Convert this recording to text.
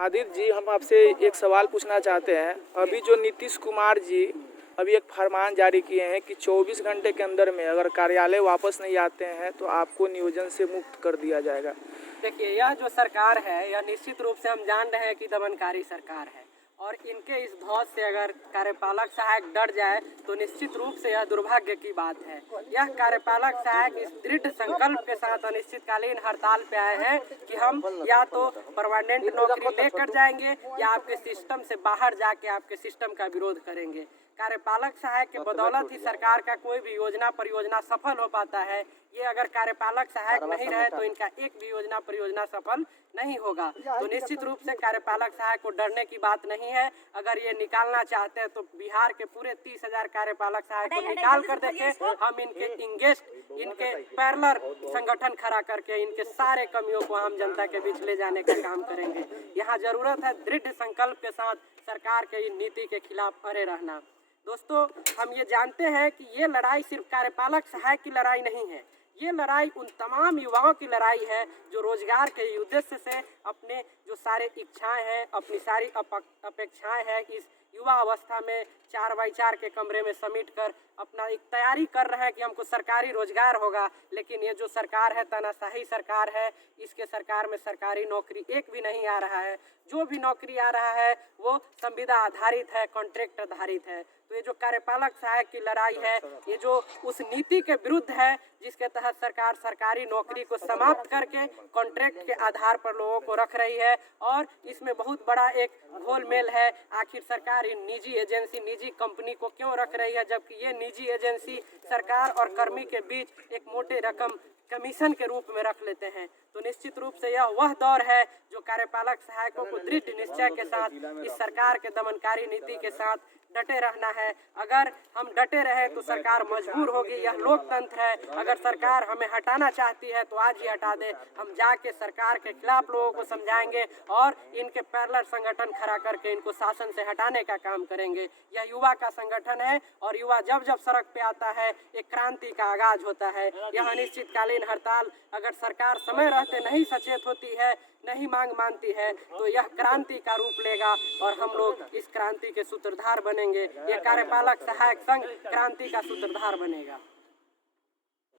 आदित्य जी, हम आपसे एक सवाल पूछना चाहते हैं। अभी जो नीतीश कुमार जी अभी एक फरमान जारी किए हैं कि 24 घंटे के अंदर में अगर कार्यालय वापस नहीं आते हैं तो आपको नियोजन से मुक्त कर दिया जाएगा। देखिए, यह जो सरकार है यह निश्चित रूप से हम जान रहे हैं कि दमनकारी सरकार है और इनके इस धौस से अगर कार्यपालक सहायक डर जाए तो निश्चित रूप से यह दुर्भाग्य की बात है। यह कार्यपालक सहायक इस दृढ़ संकल्प के साथ अनिश्चितकालीन हड़ताल पे आए हैं कि हम या तो परमानेंट नौकरी लेकर जाएंगे या आपके सिस्टम से बाहर जाके आपके सिस्टम का विरोध करेंगे। कार्यपालक सहायक के बदौलत ही सरकार का कोई भी योजना परियोजना सफल हो पाता है। ये अगर कार्यपालक सहायक नहीं रहे तो इनका एक भी योजना परियोजना सफल नहीं होगा। तो निश्चित रूप से कार्यपालक सहायक को डरने की बात नहीं है। अगर ये निकालना चाहते हैं तो बिहार के पूरे 30,000 कार्यपालक सहायक को निकाल कर देखें। हम इनके पैरेलल संगठन खड़ा करके इनके सारे कमियों को आम जनता के बीच ले जाने का काम करेंगे। यहाँ जरूरत है दृढ़ संकल्प के साथ सरकार के इन नीति के खिलाफ अड़े रहना। दोस्तों, हम ये जानते हैं कि ये लड़ाई सिर्फ कार्यपालक सहायक की लड़ाई नहीं है। ये लड़ाई उन तमाम युवाओं की लड़ाई है जो रोजगार के उद्देश्य से अपने जो सारे इच्छाएं हैं, अपनी सारी अपेक्षाएं हैं, इस युवा अवस्था में 4x4 के कमरे में समेट कर अपना एक तैयारी कर रहे हैं कि हमको सरकारी रोजगार होगा। लेकिन ये जो सरकार है तानाशाही सरकार है। इसके सरकार में सरकारी नौकरी एक भी नहीं आ रहा है। जो भी नौकरी आ रहा है वो संविदा आधारित है, कॉन्ट्रैक्ट आधारित है। तो ये जो कार्यपालक सहायक की लड़ाई है, ये जो उस नीति के विरुद्ध है जिसके तहत सरकार सरकारी नौकरी को समाप्त करके कॉन्ट्रैक्ट के आधार पर लोगों को रख रही है। और इसमें बहुत बड़ा एक घोलमेल है। आखिर सरकार इन निजी एजेंसी, निजी कंपनी को क्यों रख रही है, जबकि ये निजी एजेंसी सरकार और कर्मी के बीच एक मोटे रकम कमीशन के रूप में रख लेते हैं। तो निश्चित रूप से यह वह दौर है जो कार्यपालक सहायकों को दृढ़ निश्चय के साथ इस सरकार के दमनकारी नीति के साथ डटे रहना है। अगर हम डटे रहे तो सरकार मजबूर होगी। यह लोकतंत्र है। अगर सरकार हमें हटाना चाहती है तो आज ही हटा दे। हम जाके सरकार के खिलाफ लोगों को समझाएंगे और इनके पैरेलल संगठन खड़ा करके इनको शासन से हटाने का काम करेंगे। यह युवा का संगठन है और युवा जब जब सड़क पे आता है एक क्रांति का आगाज होता है। यह अनिश्चितकालीन हड़ताल अगर सरकार समय रहते नहीं सचेत होती है, नहीं मांग मानती है, तो यह क्रांति का रूप लेगा और हम लोग इस क्रांति के सूत्रधार बनेंगे। ये कार्यपालक सहायक संघ क्रांति का सूत्रधार बनेगा।